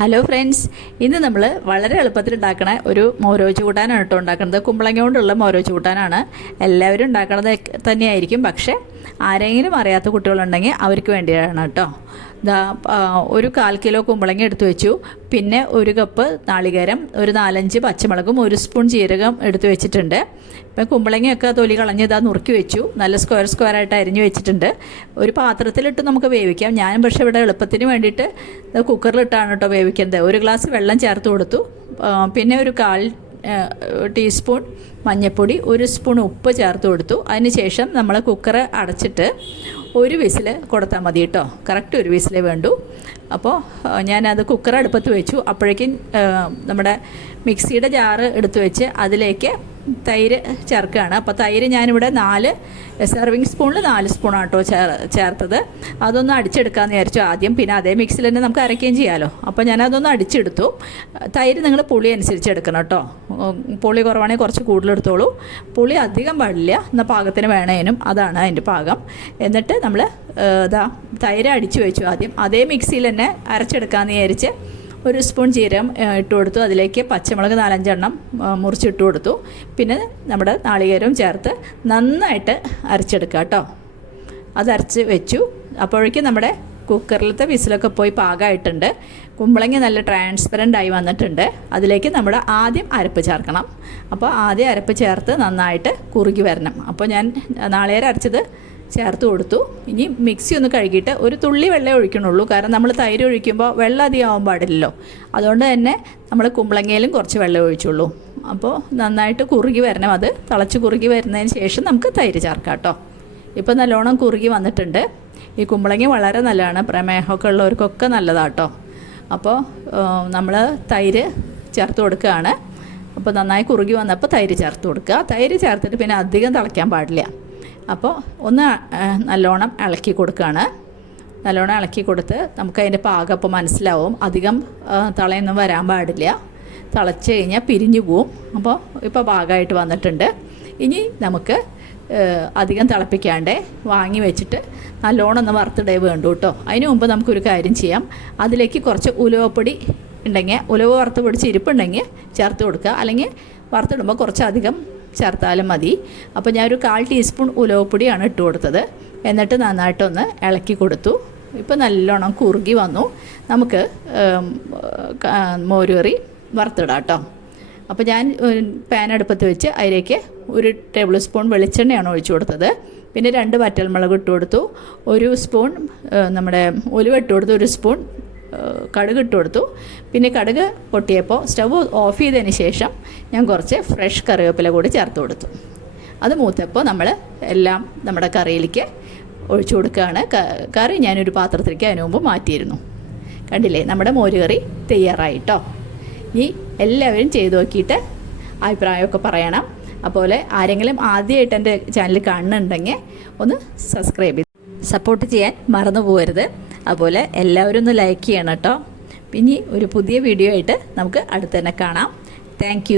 Hello friends, ഇന്ന് നമ്മൾ വളരെ എളുപ്പത്തിൽ ഉണ്ടാക്കണ ഒരു മോരോച്ച് കൂട്ടാനാണ് കേട്ടോ ഉണ്ടാക്കുന്നത്. കുമ്പളങ്ങ കൊണ്ടുള്ള മോരോച്ച് കൂട്ടാനാണ്. എല്ലാവരും ഉണ്ടാക്കണത് തന്നെയായിരിക്കും, പക്ഷേ ആരെങ്കിലും അറിയാത്ത കുട്ടികളുണ്ടെങ്കിൽ അവർക്ക് വേണ്ടിയാണ് കേട്ടോ. ഒരു 1/4 കിലോ കുമ്പളങ്ങ എടുത്തു വെച്ചു. പിന്നെ 1 കപ്പ് നാളികേരം, ഒരു 4-5 പച്ചമുളകും 1 സ്പൂൺ ജീരകം എടുത്തു വെച്ചിട്ടുണ്ട്. ഇപ്പം കുമ്പളങ്ങയൊക്കെ തൊലി കളഞ്ഞ് നുറുക്കി വെച്ചു. നല്ല സ്ക്വയറായിട്ട് അരിഞ്ഞു വെച്ചിട്ടുണ്ട്. ഒരു പാത്രത്തിലിട്ട് നമുക്ക് വേവിക്കാം. ഞാൻ പക്ഷേ ഇവിടെ എളുപ്പത്തിന് വേണ്ടിയിട്ട് കുക്കറിലിട്ടാണ് കേട്ടോ വേവിക്കുന്നത്. 1 ഗ്ലാസ് വെള്ളം ചേർത്ത് കൊടുത്തു. പിന്നെ ഒരു 1/4 ടീസ്പൂൺ മഞ്ഞൾപ്പൊടി, 1 സ്പൂൺ ഉപ്പ് ചേർത്ത് കൊടുത്തു. അതിന് ശേഷം നമ്മൾ കുക്കർ അടച്ചിട്ട് 1 വിസിൽ കൊടുത്താൽ മതി കേട്ടോ. കറക്റ്റ് 1 വിസിലേ വേണ്ടൂ. അപ്പോൾ ഞാനത് കുക്കർ അടുപ്പത്ത് വെച്ചു. അപ്പോഴേക്കും നമ്മുടെ മിക്സിയുടെ ജാറ് എടുത്ത് വെച്ച് അതിലേക്ക് തൈര് ചേർക്കുകയാണ്. അപ്പോൾ തൈര് ഞാനിവിടെ 4 സെർവിങ് സ്പൂണിൽ 4 സ്പൂണാണ് കേട്ടോ ചേർത്തത്. അതൊന്ന് അടിച്ചെടുക്കാമെന്ന് വിചാരിച്ചു ആദ്യം. പിന്നെ അതേ മിക്സിൽ തന്നെ നമുക്ക് അരയ്ക്കുകയും ചെയ്യാമല്ലോ. അപ്പോൾ ഞാനതൊന്ന് അടിച്ചെടുത്തു. തൈര് നിങ്ങൾ പുളി അനുസരിച്ച് എടുക്കണം കേട്ടോ. പുളി കുറവാണെങ്കിൽ കുറച്ച് കൂടുതലെടുത്തോളൂ. പുളി അധികം പാടില്ല, എന്നാൽ പാകത്തിന് വേണേനും. അതാണ് അതിൻ്റെ പാകം. എന്നിട്ട് നമ്മൾ തൈര് അടിച്ചു വെച്ചു ആദ്യം. അതേ മിക്സിയിൽ തന്നെ അരച്ചെടുക്കാമെന്ന് വിചാരിച്ച് 1 സ്പൂൺ ജീരകം ഇട്ട് കൊടുത്തു. അതിലേക്ക് പച്ചമുളക് 4-5 എണ്ണം മുറിച്ചിട്ട് കൊടുത്തു. പിന്നെ നമ്മുടെ നാളികേരവും ചേർത്ത് നന്നായിട്ട് അരച്ചെടുക്കുക കേട്ടോ. അതരച്ച് വെച്ചു. അപ്പോഴേക്കും നമ്മുടെ കുക്കറിലത്തെ വിസിലൊക്കെ പോയി പാകമായിട്ടുണ്ട്. കുമ്പളങ്ങ നല്ല ട്രാൻസ്പെറൻ്റ് ആയി വന്നിട്ടുണ്ട്. അതിലേക്ക് നമ്മൾ ആദ്യം അരപ്പ് ചേർക്കണം. അപ്പോൾ ആദ്യം അരപ്പ് ചേർത്ത് നന്നായിട്ട് കുറുകി വരണം. അപ്പോൾ ഞാൻ നാളികേരം അരച്ചത് ചേർത്ത് കൊടുത്തു. ഇനി മിക്സി ഒന്ന് കഴുകിയിട്ട് ഒരു തുള്ളി വെള്ളം ഒഴിക്കണുള്ളൂ. കാരണം നമ്മൾ തൈര് ഒഴിക്കുമ്പോൾ വെള്ളം അധികം ആവാൻ പാടില്ലല്ലോ. അതുകൊണ്ട് തന്നെ നമ്മൾ കുമ്പളങ്ങയിലും കുറച്ച് വെള്ളം ഒഴിച്ചുള്ളൂ. അപ്പോൾ നന്നായിട്ട് കുറുകി വരണം. അത് തിളച്ച് കുറുകി വരുന്നതിന് ശേഷം നമുക്ക് തൈര് ചേർക്കാം കേട്ടോ. ഇപ്പോൾ നല്ലോണം കുറുകി വന്നിട്ടുണ്ട്. ഈ കുമ്പളങ്ങ വളരെ നല്ലതാണ്, പ്രമേഹമൊക്കെ ഉള്ളവർക്കൊക്കെ നല്ലതാണ് കേട്ടോ. അപ്പോൾ നമ്മൾ തൈര് ചേർത്ത് കൊടുക്കുകയാണ്. അപ്പോൾ നന്നായി കുറുകി വന്നപ്പോൾ തൈര് ചേർത്ത് കൊടുക്കുക. തൈര് ചേർത്തിട്ട് പിന്നെ അധികം തിളയ്ക്കാൻ പാടില്ല. അപ്പോൾ ഒന്ന് നല്ലോണം ഇളക്കി കൊടുക്കുകയാണ്. നല്ലോണം ഇളക്കി കൊടുത്ത് നമുക്കതിൻ്റെ പാകം അപ്പോൾ മനസ്സിലാവും. അധികം തിളയൊന്നും വരാൻ പാടില്ല. തിളച്ച് കഴിഞ്ഞാൽ പിരിഞ്ഞു പോവും. അപ്പോൾ ഇപ്പോൾ പാകമായിട്ട് വന്നിട്ടുണ്ട്. ഇനി നമുക്ക് അധികം തിളപ്പിക്കാണ്ട് വാങ്ങി വെച്ചിട്ട് നല്ലോണം ഒന്ന് വറുത്തിടേ വേണ്ടൂ കേട്ടോ. അതിന് മുമ്പ് നമുക്കൊരു കാര്യം ചെയ്യാം. അതിലേക്ക് കുറച്ച് ഉലുവപ്പൊടി ഉണ്ടെങ്കിൽ, ഉലുവ വറുത്ത് പൊടിച്ച് ഇരിപ്പുണ്ടെങ്കിൽ ചേർത്ത് കൊടുക്കുക. അല്ലെങ്കിൽ വറുത്തിടുമ്പോൾ കുറച്ചധികം ചേർത്താലും മതി. അപ്പോൾ ഞാനൊരു 1/4 ടീസ്പൂൺ ഉലുവപ്പൊടിയാണ് ഇട്ട് കൊടുത്തത്. എന്നിട്ട് നന്നായിട്ടൊന്ന് ഇളക്കി കൊടുത്തു. ഇപ്പോൾ നല്ലോണം കുറുകി വന്നു. നമുക്ക് മോരുകറി വറുത്തിടാം കേട്ടോ. അപ്പോൾ ഞാൻ പാൻ അടുപ്പത്ത് വെച്ച് അതിലേക്ക് 1 ടേബിൾ സ്പൂൺ വെളിച്ചെണ്ണയാണ് ഒഴിച്ചു കൊടുത്തത്. പിന്നെ 2 വറ്റൽമുളക് ഇട്ട് കൊടുത്തു. 1 സ്പൂൺ നമ്മുടെ ഉലുവ ഇട്ട് കൊടുത്തു. 1 സ്പൂൺ കടുക് ഇട്ട് കൊടുത്തു. പിന്നെ കടുക് പൊട്ടിയപ്പോൾ സ്റ്റവ് ഓഫ് ചെയ്തതിന് ശേഷം ഞാൻ കുറച്ച് ഫ്രഷ് കറിവേപ്പില കൂടി ചേർത്ത് കൊടുത്തു. അത് മൂത്തപ്പോൾ നമ്മൾ എല്ലാം നമ്മുടെ കറിയിലേക്ക് ഒഴിച്ചു കൊടുക്കുകയാണ്. കറി ഞാനൊരു പാത്രത്തിലേക്ക് അതിനു മുമ്പ് മാറ്റിയിരുന്നു. കണ്ടില്ലേ, നമ്മുടെ മോരുകറി തയ്യാറായിട്ടോ. ഈ എല്ലാവരും ചെയ്ത് നോക്കിയിട്ട് അഭിപ്രായമൊക്കെ പറയണം. അതുപോലെ ആരെങ്കിലും ആദ്യമായിട്ട് എൻ്റെ ചാനൽ കാണുന്നുണ്ടെങ്കിൽ ഒന്ന് സബ്സ്ക്രൈബ് ചെയ്ത് സപ്പോർട്ട് ചെയ്യാൻ മറന്നു പോകരുത്. അതുപോലെ എല്ലാവരും ഒന്ന് ലൈക്ക് ചെയ്യണം കേട്ടോ. പിന്നെ ഒരു പുതിയ വീഡിയോ ആയിട്ട് നമുക്ക് അടുത്ത് തന്നെ കാണാം. താങ്ക്